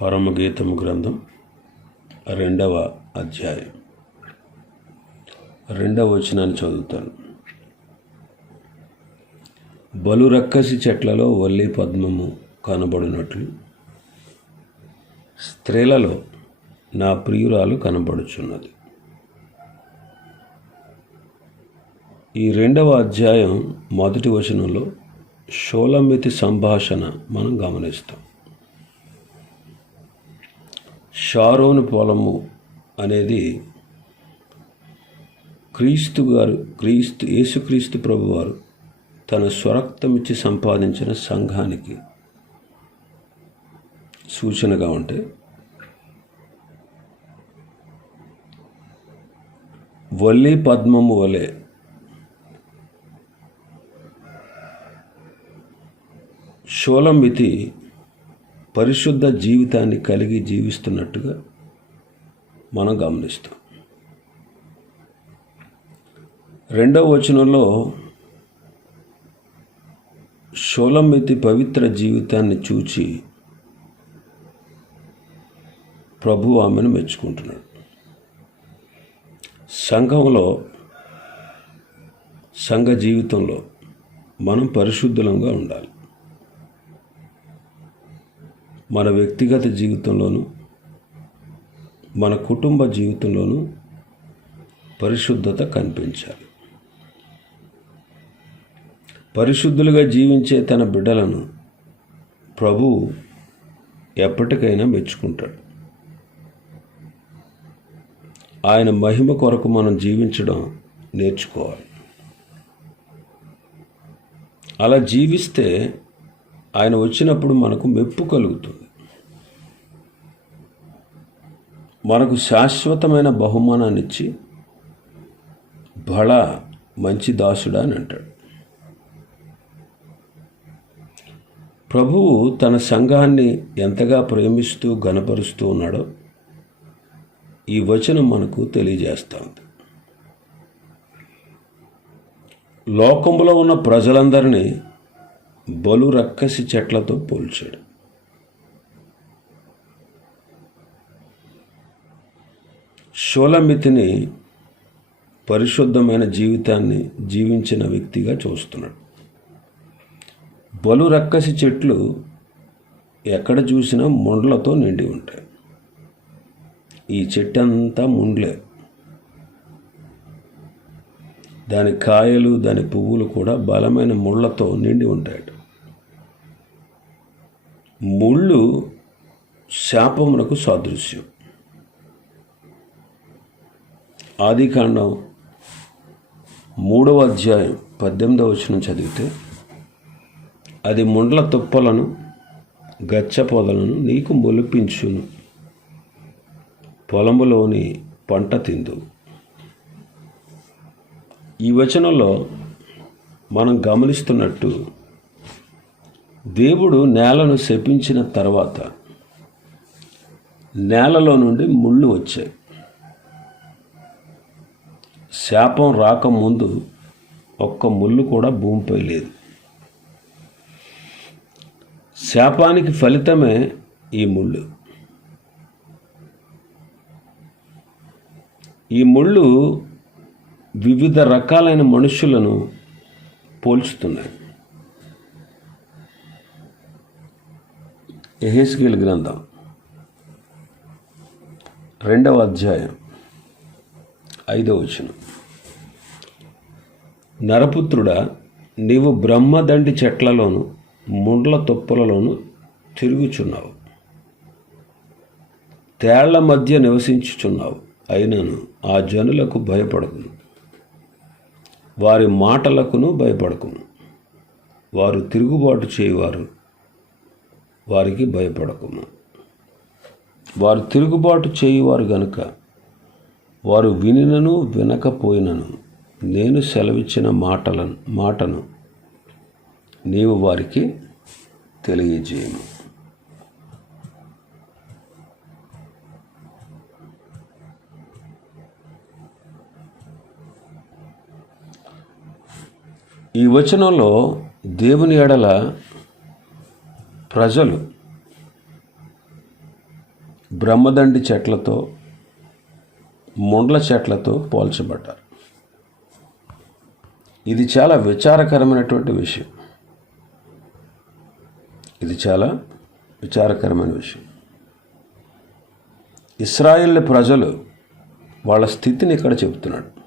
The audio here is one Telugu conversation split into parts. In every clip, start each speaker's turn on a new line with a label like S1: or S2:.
S1: పరమగీతము గ్రంథం రెండవ అధ్యాయం. రెండవ వచనాన్ని చదువుతాను. బలు రక్కసి చెట్లలో వల్లి పద్మము కనబడినట్లు స్త్రీలలో నా ప్రియురాలు కనబడుచున్నది. ఈ రెండవ అధ్యాయం మొదటి వచనంలో షోలమితి సంభాషణ మనం గమనిస్తాం. షారోను పొలము అనేది క్రీస్తు గారు క్రీస్తు యేసుక్రీస్తు ప్రభువారు తన స్వరక్తమిచ్చి సంపాదించిన సంఘానికి సూచనగా ఉంటే వల్లి పద్మము వలె షోలమితి పరిశుద్ధ జీవితాన్ని కలిగి జీవిస్తున్నట్టుగా మనం గమనిస్తాం. రెండవ వచనంలో షోలమితి పవిత్ర జీవితాన్ని చూచి ప్రభు ఆమెను మెచ్చుకుంటున్నాడు. సంఘంలో సంఘ జీవితంలో మనం పరిశుద్ధులంగా ఉండాలి. మన వ్యక్తిగత జీవితంలోనూ మన కుటుంబ జీవితంలోనూ పరిశుద్ధత కనిపించాలి. పరిశుద్ధులుగా జీవించే తన బిడ్డలను ప్రభు ఎప్పటికైనా మెచ్చుకుంటాడు. ఆయన మహిమ కొరకు మనం జీవించడం నేర్చుకోవాలి. అలా జీవిస్తే ఆయన వచ్చినప్పుడు మనకు మెప్పు కలుగుతుంది. మనకు శాశ్వతమైన బహుమానాన్ని ఇచ్చి బళ మంచి దాసుడా అని అంటాడు. ప్రభువు తన సంఘాన్ని ఎంతగా ప్రేమిస్తూ గనపరుస్తూ ఉన్నాడో ఈ వచనం మనకు తెలియజేస్తూ ఉంది. లోకంలో ఉన్న ప్రజలందరినీ బలు రక్కసి చెట్లతో పోల్చాడు. షోలమితిని పరిశుద్ధమైన జీవితాన్ని జీవించిన వ్యక్తిగా చూస్తున్నాడు. బలు రక్కసి చెట్లు ఎక్కడ చూసినా ముండ్లతో నిండి ఉంటాయి. ఈ చెట్టు అంతా ముండ్లే. దాని కాయలు దాని పువ్వులు కూడా బలమైన ముళ్ళతో నిండి ఉంటాయట. ముళ్ళు శాపమునకు సాదృశ్యం. ఆదికాండం మూడవ అధ్యాయం పద్దెనిమిదవ వచనం చదివితే అది ముండ్ల తుప్పలను గచ్చ పొదలను నీకు మొలిపించును. పొలములోని పంట తిందు. ఈ వచనంలో మనం గమనిస్తున్నట్టు దేవుడు నేలను శపించిన తర్వాత నేలలో నుండి ముళ్ళు వచ్చాయి. శాపం రాకముందు ఒక్క ముళ్ళు కూడా భూమిపై లేదు. శాపానికి ఫలితమే ఈ ముళ్ళు. ఈ ముళ్ళు వివిధ రకాలైన మనుషులను పోల్చుతున్నాయి. ఎహెస్కేల్ గ్రంథం రెండవ అధ్యాయం ఐదవ వచనం. నరపుత్రుడా నీవు బ్రహ్మదండి చెట్లలోను ముండ్ల తొప్పులలోను తిరుగుచున్నావు. తేళ్ళ మధ్య నివసించుచున్నావు. అయినను ఆ జనులకు భయపడకును వారి మాటలకును భయపడకును వారు తిరుగుబాటు చేయవారు వారికి భయపడకును వారు తిరుగుబాటు చేయువారు గనుక వారు వినినను వినకపోయినను నేను సెలవిచ్చిన మాటలను మాటను నీవు వారికి తెలియజేయము. ఈ వచనంలో దేవుని ఎడల ప్రజలు బ్రహ్మదండి చెట్లతో ముండ్ల చెట్లతో పోల్చబడ్డారు. ఇది చాలా విచారకరమైనటువంటి విషయం. ఇది చాలా విచారకరమైన విషయం. ఇస్రాయిల్ ప్రజలు వాళ్ళ స్థితిని ఇక్కడ చెబుతున్నాడు.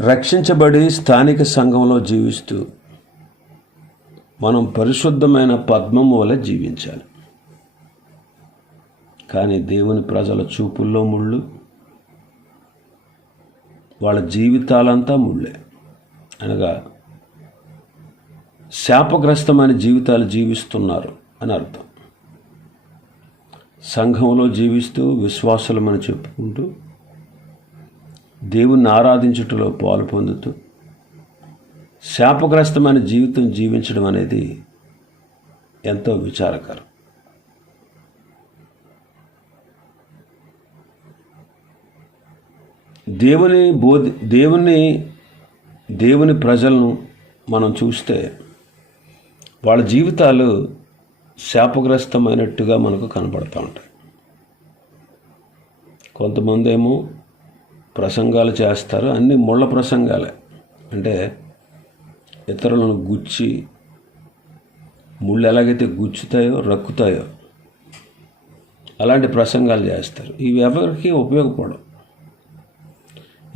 S1: రక్షించబడి స్థానిక సంఘంలో జీవిస్తూ మనం పరిశుద్ధమైన పద్మం వల్ల జీవించాలి. కానీ దేవుని ప్రజల చూపుల్లో ముళ్ళు. వాళ్ళ జీవితాలంతా ముళ్ళే. అనగా శాపగ్రస్తమైన జీవితాలు జీవిస్తున్నారు అని అర్థం. సంఘంలో జీవిస్తూ విశ్వాసులమని చెప్పుకుంటూ దేవుణ్ణి ఆరాధించుటలో పాలు పొందుతూ శాపగ్రస్తమైన జీవితం జీవించడం అనేది ఎంతో విచారకరం. దేవుని బోధి దేవుని దేవుని ప్రజలను మనం చూస్తే వాళ్ళ జీవితాలు శాపగ్రస్తమైనట్టుగా మనకు కనబడుతూ ఉంటాయి. కొంతమంది ఏమో ప్రసంగాలు చేస్తారు అన్ని ముళ్ళ ప్రసంగాలే. అంటే ఇతరులను గుచ్చి ముళ్ళు ఎలాగైతే గుచ్చుతాయో రక్కుతాయో అలాంటి ప్రసంగాలు చేస్తారు. ఇవి ఎవరికి ఉపయోగపడవు.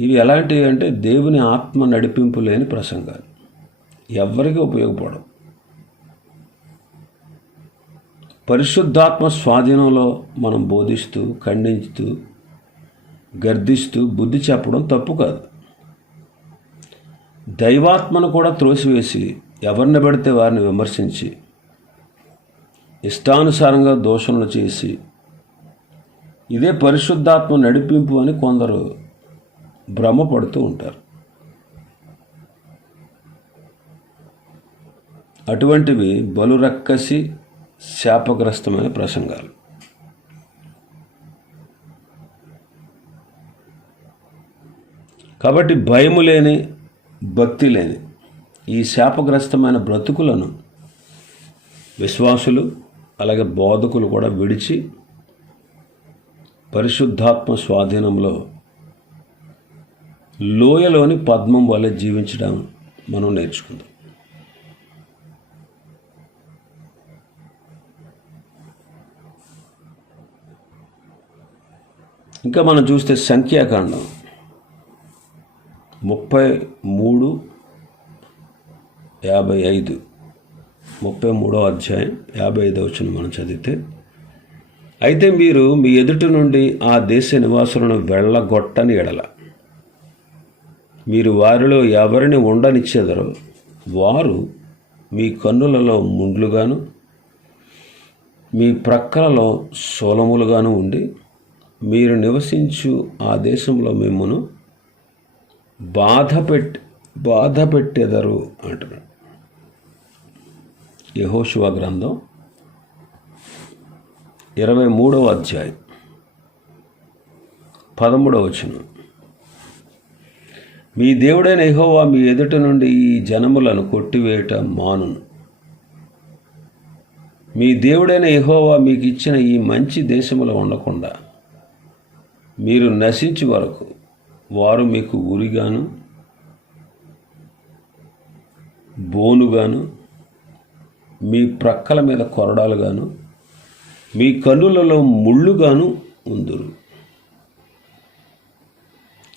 S1: ఇవి ఎలాంటివి అంటే దేవుని ఆత్మ నడిపింపు లేని ప్రసంగాలు. ఎవరికి ఉపయోగపడవు. పరిశుద్ధాత్మ స్వాధీనంలో మనం బోధిస్తూ ఖండించుతూ గర్దిస్తూ బుద్ధి చెప్పడం తప్పు కాదు. దైవాత్మను కూడా త్రోసివేసి ఎవరిని పెడితే వారిని విమర్శించి ఇష్టానుసారంగా దోషణలు చేసి ఇదే పరిశుద్ధాత్మ నడిపింపు అని కొందరు భ్రమపడుతూ ఉంటారు. అటువంటివి బలురక్కసి శాపగ్రస్తమైన ప్రసంగాలు. కాబట్టి భయము లేని భక్తి లేని ఈ శాపగ్రస్తమైన బ్రతుకులను విశ్వాసులు అలాగే బోధకులు కూడా విడిచి పరిశుద్ధాత్మ స్వాధీనంలో లోయలోని పద్మం వల్ల జీవించడం మనం నేర్చుకుందాం. ఇంకా మనం చూస్తే సంఖ్యాకాండం. ముప్పై మూడు యాభై ఐదు ముప్పై మూడో అధ్యాయం యాభై ఐదో వచ్చిన మనం చదివితే అయితే మీరు మీ ఎదుటి నుండి ఆ దేశ నివాసులను వెళ్ళగొట్టని ఎడల. మీరు వారిలో ఎవరిని ఉండనిచ్చేదరో? వారు మీ కన్నులలో ముండ్లుగాను మీ ప్రక్కలలో సోలములుగాను ఉండి మీరు నివసించు ఆ దేశంలో మిమ్మను బాధ పెట్టి బాధ పెట్టెదరు అంటున్నాడు. యహోశివ గ్రంథం ఇరవై మూడవ అధ్యాయం. పదమూడవ వచనం. మీ దేవుడైన ఎహోవా మీ ఎదుట నుండి ఈ జనములను కొట్టివేయట మానును. మీ దేవుడైన ఎహోవా మీకు ఇచ్చిన ఈ మంచి దేశములో ఉండకుండా మీరు నశించి వరకు వారు మీకు ఉరిగాను బోనుగాను మీ ప్రక్కల మీద కొరడాలుగాను మీ కన్నులలో ముళ్ళుగాను ఉందురు.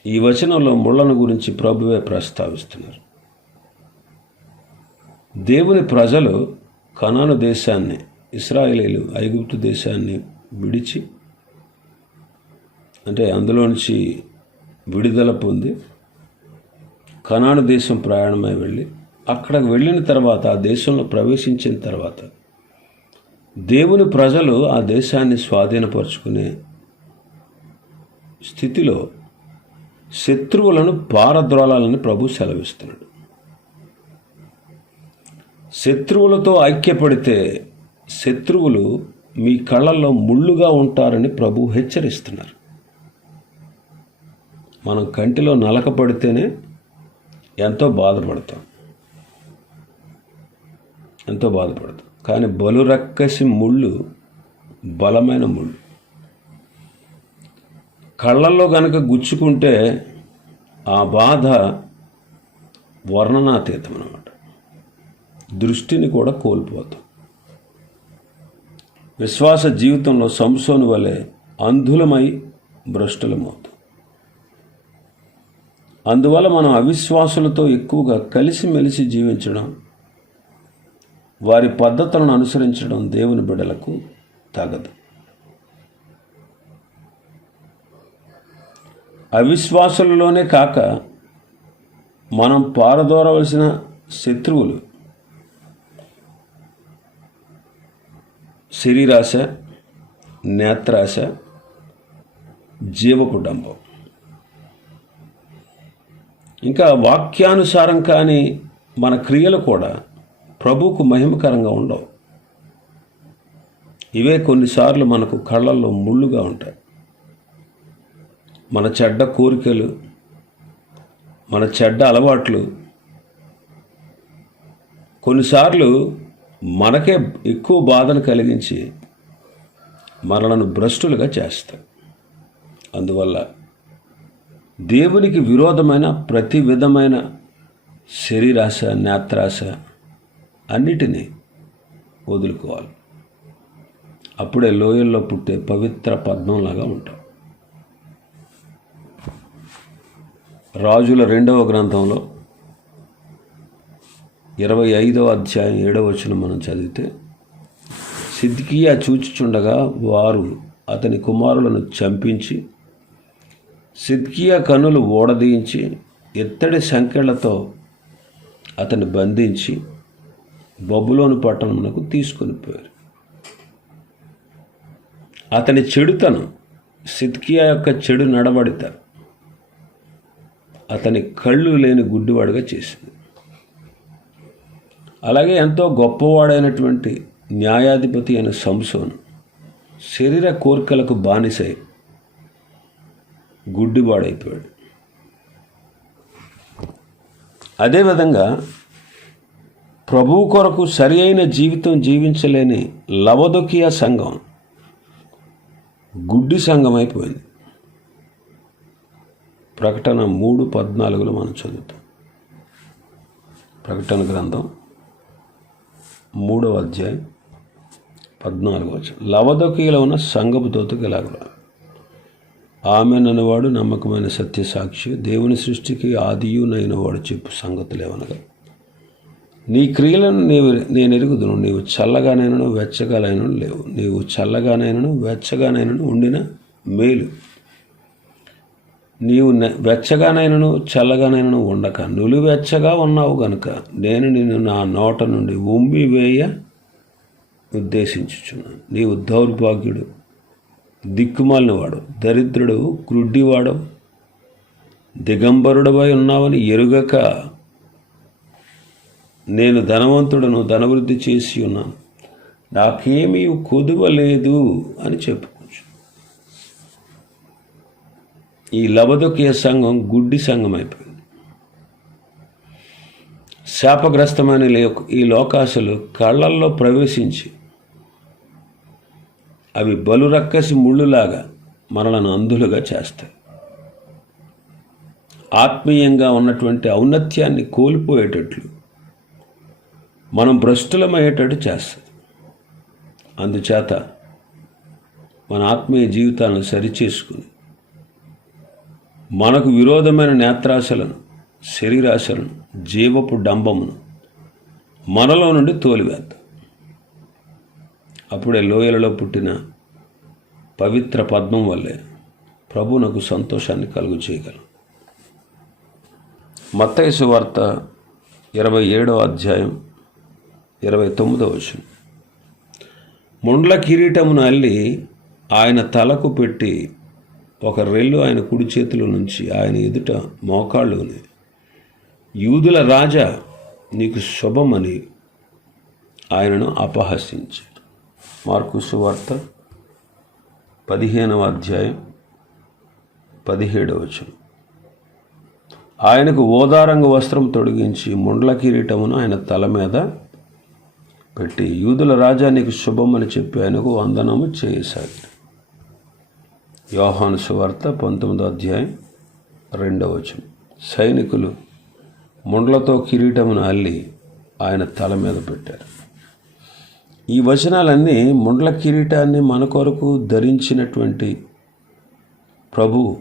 S1: ఈ వచనంలో ముళ్ళను గురించి ప్రభువే ప్రస్తావిస్తున్నారు. దేవుని ప్రజలు కనాను దేశాన్ని ఇస్రాయేలీలు ఐగుప్తు దేశాన్ని విడిచి అంటే అందులో నుంచి విడుదల పొంది కనాను దేశం ప్రయాణమై వెళ్ళి అక్కడికి వెళ్ళిన తర్వాత ఆ దేశంలో ప్రవేశించిన తర్వాత దేవుని ప్రజలు ఆ దేశాన్ని స్వాధీనపరుచుకునే స్థితిలో శత్రువులను పారద్రోలాలని ప్రభు సెలవిస్తున్నాడు. శత్రువులతో ఐక్యపడితే శత్రువులు మీ కళ్ళల్లో ముళ్ళుగా ఉంటారని ప్రభు హెచ్చరిస్తున్నారు. మనం కంటిలో నలక పడితేనే ఎంతో బాధపడతాం. ఎంతో బాధపడతాం. కానీ బలురక్కసి ముళ్ళు బలమైన ముళ్ళు. కళ్ళల్లో కనుక గుచ్చుకుంటే ఆ బాధ వర్ణనాతీతం అన్నమాట దృష్టిని కూడా కోల్పోతాం. విశ్వాస జీవితంలో సంసోను వలె అంధులమై భ్రష్టులమవుతాం. అందువల్ల మనం అవిశ్వాసులతో ఎక్కువగా కలిసిమెలిసి జీవించడం వారి పద్ధతులను అనుసరించడం దేవుని బిడలకు తగదు. అవిశ్వాసులలోనే కాక మనం పారదోరవలసిన శత్రువులు. శరీరాశ నేత్రాశ జీవకుటుంబం. ఇంకా వాక్యానుసారం కాని మన క్రియలు కూడా ప్రభువుకు మహిమకరంగా ఉండవు. ఇవే కొన్నిసార్లు మనకు కళ్ళల్లో ముళ్ళుగా ఉంటాయి. మన చెడ్డ కోరికలు మన చెడ్డ అలవాట్లు కొన్నిసార్లు మనకే ఎక్కువ బాధను కలిగించి మనలను భ్రష్టులుగా చేస్తాయి. అందువల్ల దేవునికి విరోధమైన ప్రతి విధమైన శరీరాశ నేత్రాశ అన్నిటినీ వదులుకోవాలి. అప్పుడే లోయల్లో పుట్టే పవిత్ర పద్మంలాగా ఉంటాం. రాజుల రెండవ గ్రంథంలో ఇరవై ఐదవ అధ్యాయం ఏడవ వచ్చిన మనం చదివితే సిద్కియా చూచుచుండగా వారు అతని కుమారులను చంపించి సిద్కియా కన్నులు ఓడదీయించి ఎత్తడి సంఖ్యలతో అతన్ని బంధించి బొబ్బులోని పట్టణమునకు తీసుకొని పోయారు. అతని చెడుతనం సిద్కియా యొక్క చెడు నడవడిత అతని కళ్ళు లేని గుడ్డివాడుగా చేసింది. అలాగే ఎంతో గొప్పవాడైనటువంటి న్యాయాధిపతి అయిన సంసోను శరీర కోరికలకు బానిసై గుడ్డివాడైపోయాడు. అదేవిధంగా ప్రభువు కొరకు సరి అయిన జీవితం జీవించలేని లవదొకియా సంఘం గుడ్డి సంఘం అయిపోయింది ప్రకటన మూడు పద్నాలుగులో మనం చదువుతాం. ప్రకటన గ్రంథం మూడవ అధ్యాయం పద్నాలుగు వచ్చి లవదొకీలో ఉన్న సంగపు దోతకి ఇలాగ ఆమె నన్నవాడు నమ్మకమైన సత్య సాక్షి దేవుని సృష్టికి ఆదియునైన వాడు చెప్పు సంగతులేవనగా నీ క్రియలను నీవు నేను ఎరుగుదును నీవు చల్లగానైనను వెచ్చగానైనను లేవు. నీవు చల్లగానైనను వెచ్చగానైనను ఉండిన మేలు. నీవు వెచ్చగానైనను చల్లగానైనను ఉండక. నులివెచ్చగా ఉన్నావు గనుక నేను నిన్ను నా నోట నుండి ఉమ్మి వేయ ఉద్దేశించుచున్నాను. నీవు దౌర్భాగ్యుడు దిక్కుమాలినవాడు దరిద్రుడు క్రుడ్డివాడు దిగంబరుడవై ఉన్నావని ఎరుగక నేను ధనవంతుడను ధనవృద్ధి చేసి ఉన్నాను. నాకేమీ కొదువ లేదు అని చెప్పు. ఈ లవదొకీయ సంఘం గుడ్డి సంఘం అయిపోయింది శాపగ్రస్తమైన ఈ లోకాశలు కళ్ళల్లో ప్రవేశించి అవి బలురక్కసి ముళ్ళులాగా మనలను అంధులుగా చేస్తాయి. ఆత్మీయంగా ఉన్నటువంటి ఔన్నత్యాన్ని కోల్పోయేటట్లు మనం భ్రష్టులమయ్యేటట్టు చేస్తుంది అందుచేత మన ఆత్మీయ జీవితాలను సరిచేసుకుని మనకు విరోధమైన నేత్రాశలను శరీరాశలను జీవపు డంబమును మనలో నుండి తోలివేద్దాం. అప్పుడే లోయలలో పుట్టిన పవిత్ర పద్మం వల్లే ప్రభునకు సంతోషాన్ని కలుగు చేయగలం మత్తైసు వార్త ఇరవై ఏడవ అధ్యాయం ఇరవై తొమ్మిదవ వచనం. ముండ్ల కిరీటమును అల్లి ఆయన తలకు పెట్టి ఒక రెల్లు ఆయన కుడి చేతిలో నుంచి ఆయన ఎదుట మోకాళ్ళుని. యూదుల రాజా నీకు శుభమని ఆయనను అపహసించారు మార్కు సువార్త పదిహేనవ అధ్యాయం పదిహేడవ వచనం. ఆయనకు ఓదారంగ వస్త్రం తొడిగించి ముండ్ల కిరీటమును ఆయన తల మీద పెట్టి యూదుల రాజా నీకు శుభమని చెప్పి ఆయనకు వందనము చేయసాగారు యోహాను సువార్త పంతొమ్మిదో అధ్యాయం రెండవ వచనం. సైనికులు ముండ్లతో కిరీటమును అల్లి ఆయన తల మీద పెట్టారు. ఈ వచనాలన్నీ ముండ్ల కిరీటాన్ని మన కొరకు ధరించినటువంటి ప్రభు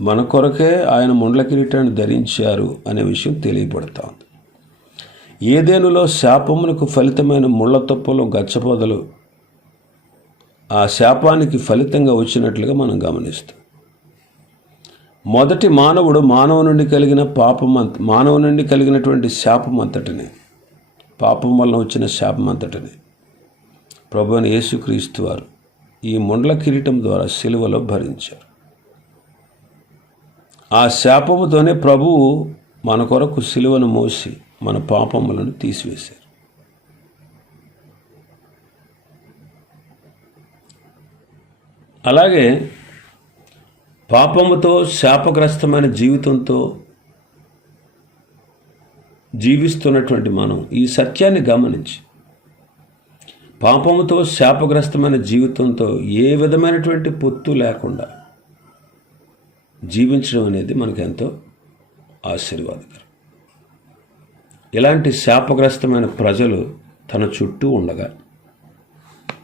S1: మన కొరకే ఆయన ముండ్ల కిరీటాన్ని ధరించారు అనే విషయం తెలియబడతా ఉంది. ఏదేనులో శాపమునకు ఫలితమైన ముళ్ళ తొప్పలు గచ్చపొదలు ఆ శాపానికి ఫలితంగా వచ్చినట్లుగా మనం గమనిస్తాం. మొదటి మానవుడు మానవు నుండి కలిగిన పాపం అంత మానవు నుండి కలిగినటువంటి శాపం అంతటిని. పాపం వలన వచ్చిన శాపం అంతటిని. ప్రభు యేసుక్రీస్తు వారు ఈ ముండ్ల కిరీటం ద్వారా సిలువలో భరించారు. ఆ శాపముతోనే ప్రభువు మన కొరకు సిలువను మోసి మన పాపములను తీసివేశారు. అలాగే పాపముతో శాపగ్రస్తమైన జీవితంతో జీవిస్తున్నటువంటి మనం ఈ సత్యాన్ని గమనించి పాపముతో శాపగ్రస్తమైన జీవితంతో ఏ విధమైనటువంటి పొత్తు లేకుండా జీవించడం అనేది మనకు ఎంతో ఆశీర్వాదకరం. ఇలాంటి శాపగ్రస్తమైన ప్రజలు తన చుట్టూ ఉండగా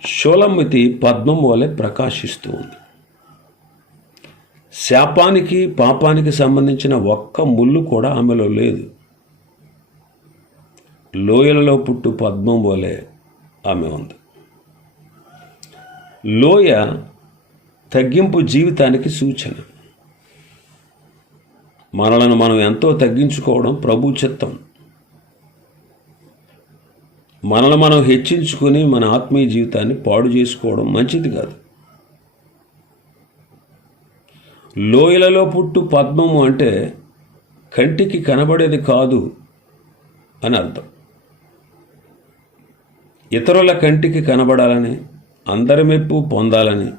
S1: షోలమితి పద్మం వలె ప్రకాశిస్తూ ఉంది. శాపానికి పాపానికి సంబంధించిన ఒక్క ముళ్ళు కూడా ఆమెలో లేదు. లోయలలో పుట్టు పద్మం వలె ఆమె ఉంది. లోయ తగ్గింపు జీవితానికి సూచన. మనలను మనం ఎంతో తగ్గించుకోవడం ప్రభు చిత్తం మనల్ని మనం హెచ్చించుకొని మన ఆత్మీయ జీవితాన్ని పాడు చేసుకోవడం మంచిది కాదు. లోయలలో పుట్టు పద్మము అంటే కంటికి కనబడేది కాదు అని అర్థం. ఇతరుల కంటికి కనబడాలని అందరి మెప్పు పొందాలని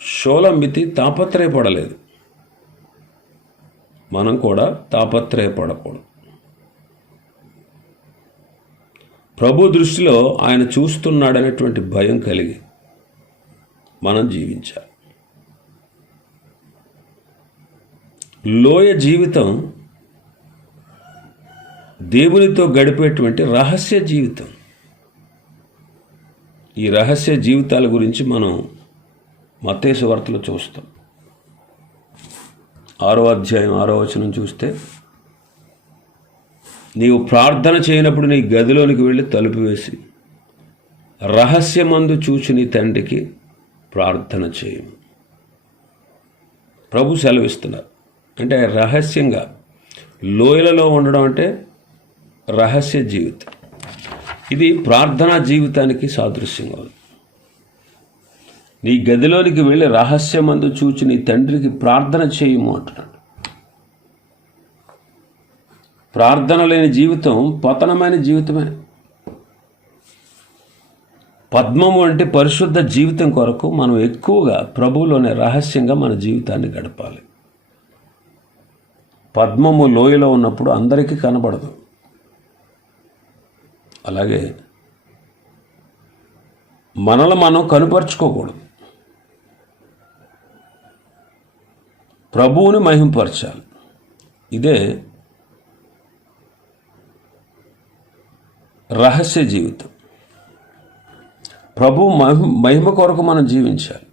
S1: షోలమితి తాపత్రయపడలేదు. మనం కూడా తాపత్రయపడకూడదు. ప్రభు దృష్టిలో ఆయన చూస్తున్నాడనేటువంటి భయం కలిగి మనం జీవించాలి. లోయ జీవితం దేవునితో గడిపేటువంటి రహస్య జీవితం. ఈ రహస్య జీవితాల గురించి మనం మతేసు చూస్తాం. ఆరో అధ్యాయం ఆరో వచనం చూస్తే నీవు ప్రార్థన చేయనప్పుడు నీ గదిలోనికి వెళ్ళి తలుపు వేసి రహస్యమందు చూచి నీ తండ్రికి ప్రార్థన చేయము ప్రభు సెలవిస్తున్నారు. అంటే రహస్యంగా లోయలలో ఉండడం అంటే రహస్య జీవితం. ఇది ప్రార్థనా జీవితానికి సాదృశ్యంగా ఉంది. నీ గదిలోనికి వెళ్ళి రహస్యమందు చూచి నీ తండ్రికి ప్రార్థన చేయము అంటున్నాడు. ప్రార్థన లేని జీవితం పతనమైన జీవితమే. పద్మము అంటే పరిశుద్ధ జీవితం కొరకు మనం ఎక్కువగా ప్రభువులోనే రహస్యంగా మన జీవితాన్ని గడపాలి. పద్మము లోయలో ఉన్నప్పుడు అందరికీ కనబడదు. అలాగే మనల్ని మనం కనుపరుచుకోకూడదు. ప్రభువుని మహింపరచాలి. ఇదే రహస్య జీవితం. ప్రభు మహిమ మహిమ కొరకు మనం జీవించాలి.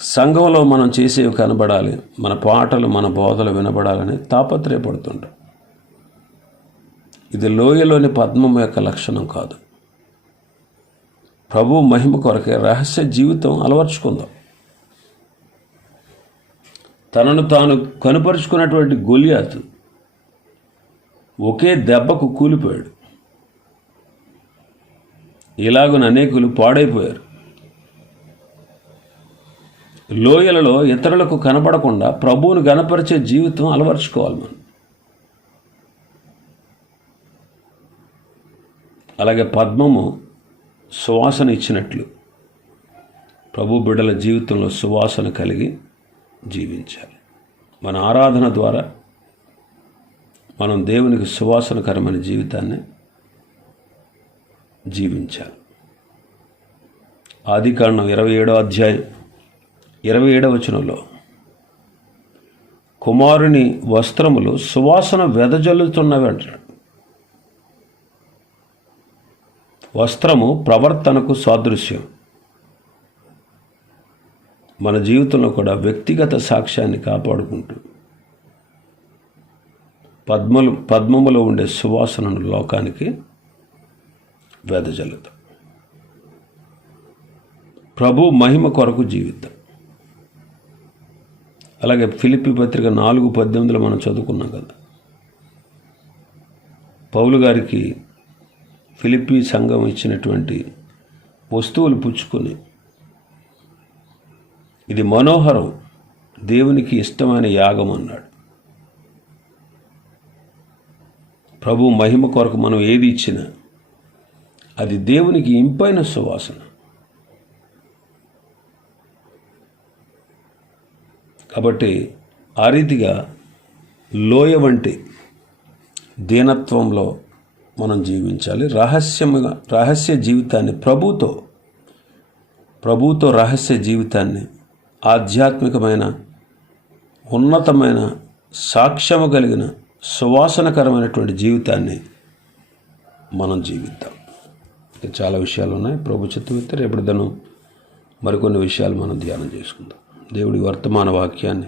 S1: సంఘంలో మనం చేసేవి కనబడాలి మన పాటలు మన బోధలు వినబడాలని తాపత్రయపడుతుంటాం. ఇది లోయలోని పద్మం యొక్క లక్షణం కాదు. ప్రభు మహిమ కొరకే రహస్య జీవితం అలవర్చుకుందాం. తనను తాను కనుపరుచుకున్నటువంటి గొలియాతు ఒకే దెబ్బకు కూలిపోయాడు. ఇలాగున అనేకులు పాడైపోయారు. లోయలలో ఇతరులకు కనపడకుండా ప్రభువును గనపరిచే జీవితం అలవర్చుకోవాలి మనం. అలాగే పద్మము సువాసన ఇచ్చినట్లు ప్రభు బిడ్డల జీవితంలో సువాసన కలిగి జీవించాలి. మన ఆరాధన ద్వారా మనం దేవునికి సువాసనకరమైన జీవితాన్ని జీవించాలి. ఆది కాండం ఇరవై ఏడో అధ్యాయం ఇరవై ఏడవ వచనంలో కుమారుని వస్త్రములు సువాసన వెదజల్లుతున్నవి అంటాడు వస్త్రము ప్రవర్తనకు సాదృశ్యం. మన జీవితంలో కూడా వ్యక్తిగత సాక్ష్యాన్ని కాపాడుకుంటూ పద్మలు పద్మములో ఉండే సువాసనను లోకానికి వెదజల్లుతాం. ప్రభు మహిమ కొరకు జీవితం. అలాగే ఫిలిపి పత్రిక నాలుగు పద్దెనిమిదిలో మనం చదువుకున్నాం కదా. పౌలు గారికి ఫిలిపి సంఘం ఇచ్చినటువంటి వస్తువులు పుచ్చుకొని ఇది మనోహరం దేవునికి ఇష్టమైన యాగం అన్నాడు. ప్రభు మహిమ కొరకు మనం ఏది ఇచ్చినా అది దేవునికి ఇంపైన సువాసన. కాబట్టి ఆ రీతిగా లోయ వంటి దీనత్వంలో మనం జీవించాలి. రహస్యముగా రహస్య జీవితాన్ని ప్రభుతో ప్రభుతో రహస్య జీవితాన్ని ఆధ్యాత్మికమైన ఉన్నతమైన సాక్ష్యము కలిగిన సువాసనకరమైనటువంటి జీవితాన్ని మనం జీవిద్దాం. చాలా విషయాలు ఉన్నాయి. ప్రభు చిత్తమైతే రేపటి దినం మరికొన్ని విషయాలు మనం ధ్యానం చేసుకుందాం. దేవుడి వర్తమాన వాక్యాన్ని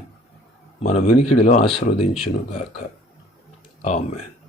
S1: మన వినికిడిలో ఆశీర్వదించును గాక ఆమెన్.